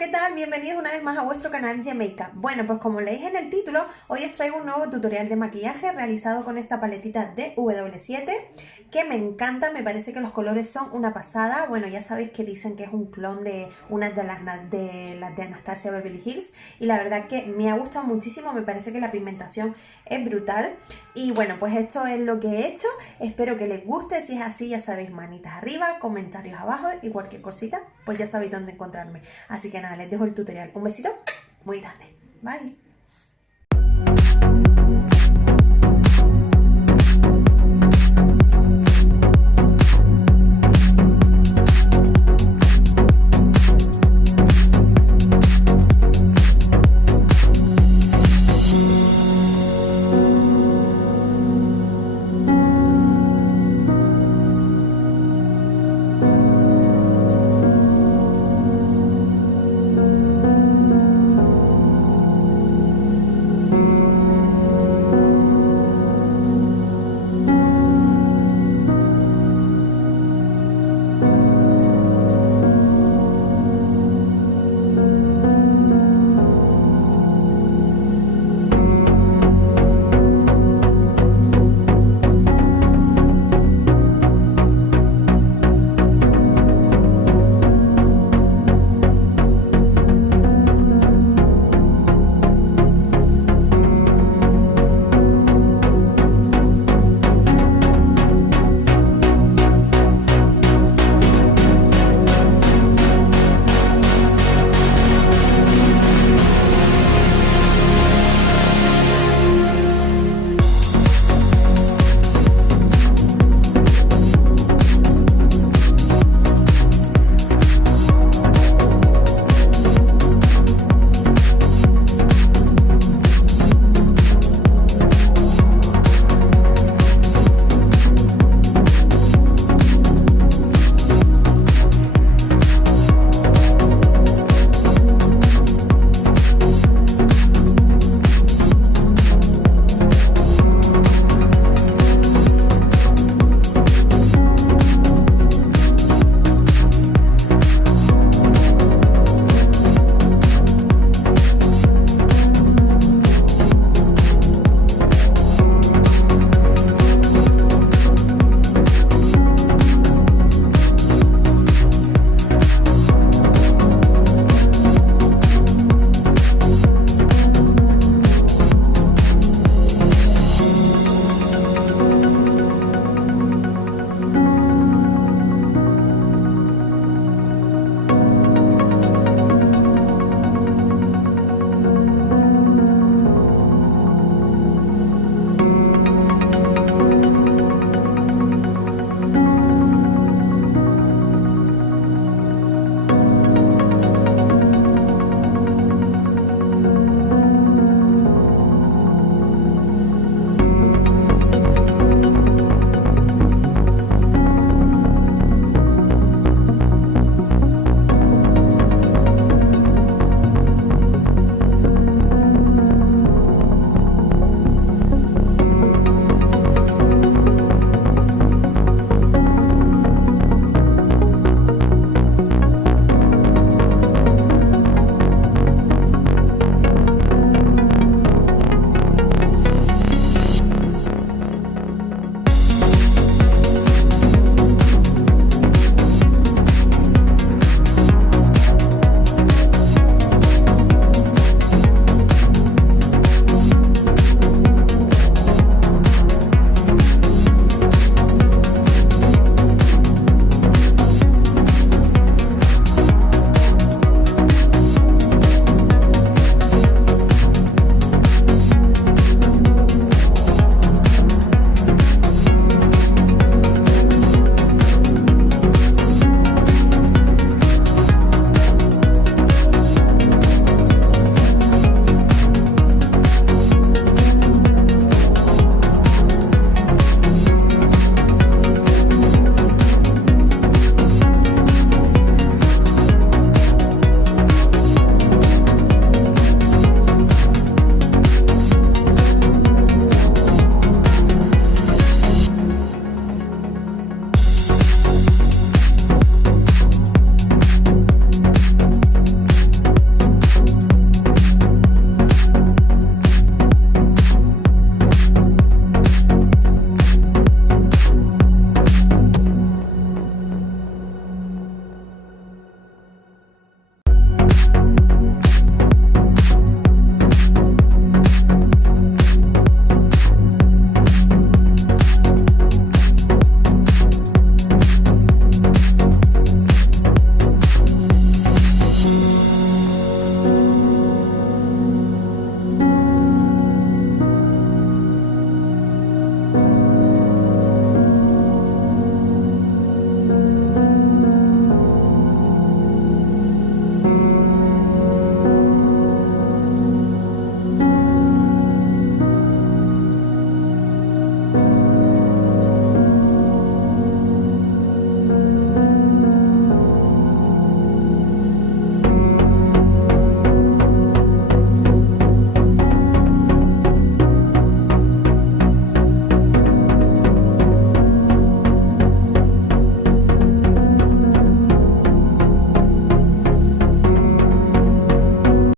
¿qué tal? Bienvenidos una vez más a vuestro canal YeMakeup. Bueno, pues como leéis en el título, hoy os traigo un nuevo tutorial de maquillaje realizado con esta paletita de W7 que me encanta, me parece que los colores son una pasada. Bueno, ya sabéis que dicen que es un clon de una de las de Anastasia Beverly Hills y la verdad que me ha gustado muchísimo, me parece que la pigmentación es brutal. Y bueno, pues esto es lo que he hecho, espero que les guste. Si es así, ya sabéis, manitas arriba, comentarios abajo y cualquier cosita, pues ya sabéis dónde encontrarme. Así que nada, les dejo el tutorial. Un besito muy grande. Bye.